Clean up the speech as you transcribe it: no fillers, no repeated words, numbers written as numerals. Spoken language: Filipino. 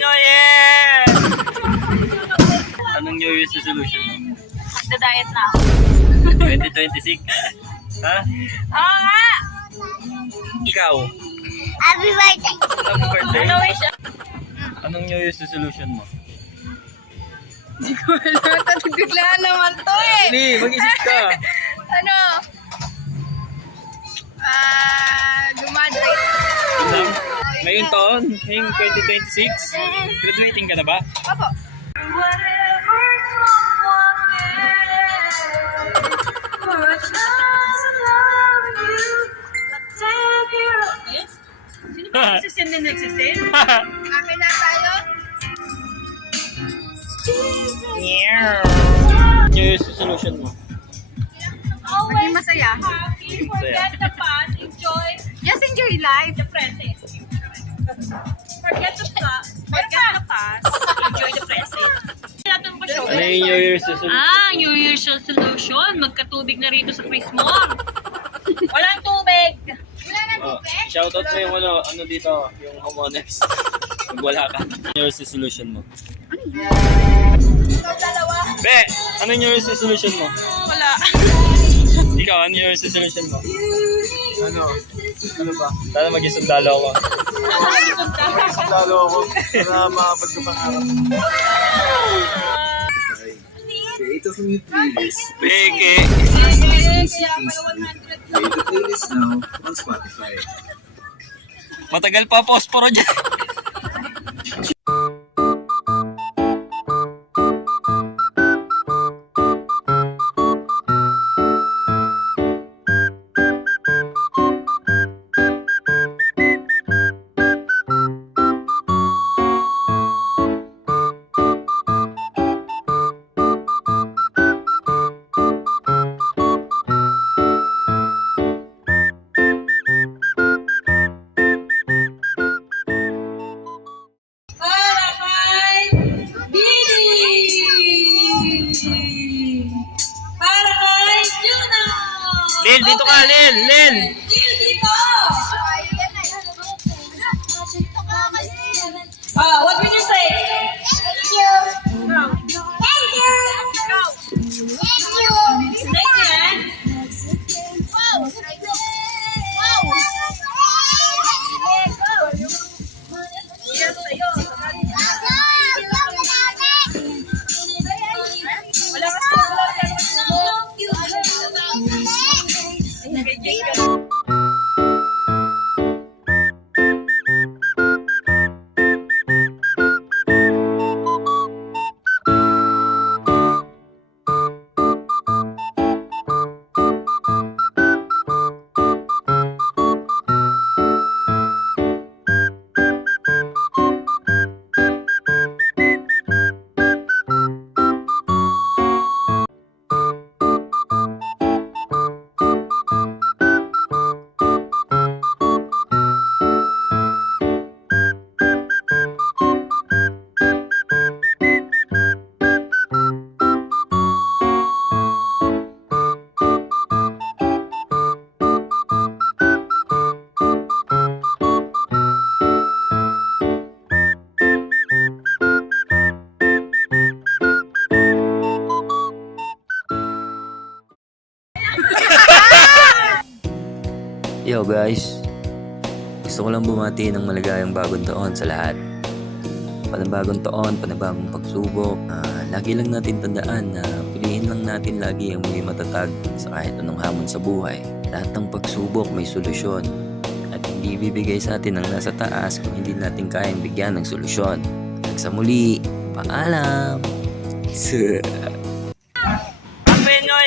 New Year! Anong New Year's resolution mo? Magda-diet na ako. 2026? Ha? Oo nga! Ikaw? Happy birthday! Happy birthday? Ano wish? Anong New Year's resolution mo? Hindi ko alam. Tatagdaglaan naman to eh. Hindi, mag-isip ka. Ano? Gumadrate. Tingnan. Ngayong taon, ngayong 2026, graduating ka na ba? Opo. Sino ba nagsisend na nagsisend? Akin na tayo? New Year's resolution mo? Maging masaya. Forget the past, enjoy. Just enjoy life. The present. Forget the past, enjoy the present. Ano yung New Year's resolution? New Year's resolution. Magkatubig na rito sa Christmas. Walang tubig. Shoutout sa yung ano dito, yung homeowners. Pag wala ka. New Year's resolution mo? Be, ano yung New Year's resolution mo? Wala. Ikaw, ano yung resolution mo? Ano? Ano ba? Sana maging sundalo ako. Maging sundalo ako para makapagkapangarap. Create a new playlist. Peke! Create a playlist now on Spotify. Matagal pa posporo dyan. Lil, dito ka, Lil! Lil! What will you say? Thank you! Thank you! Thank you! Next yan. Wow! Yes, sa'yo. Wala ka sa Yo guys, gusto ko lang bumati ng maligayang bagong taon sa lahat. Panibagong taon, panibagong pagsubok. Lagi lang natin tandaan na piliin lang natin lagi ang may matatag sa kahit anong hamon sa buhay. Lahat ng pagsubok may solusyon at hindi bibigay sa atin ang nasa taas kung hindi natin kayang bigyan ng solusyon. Hanggang sa muli, paalam! Happy New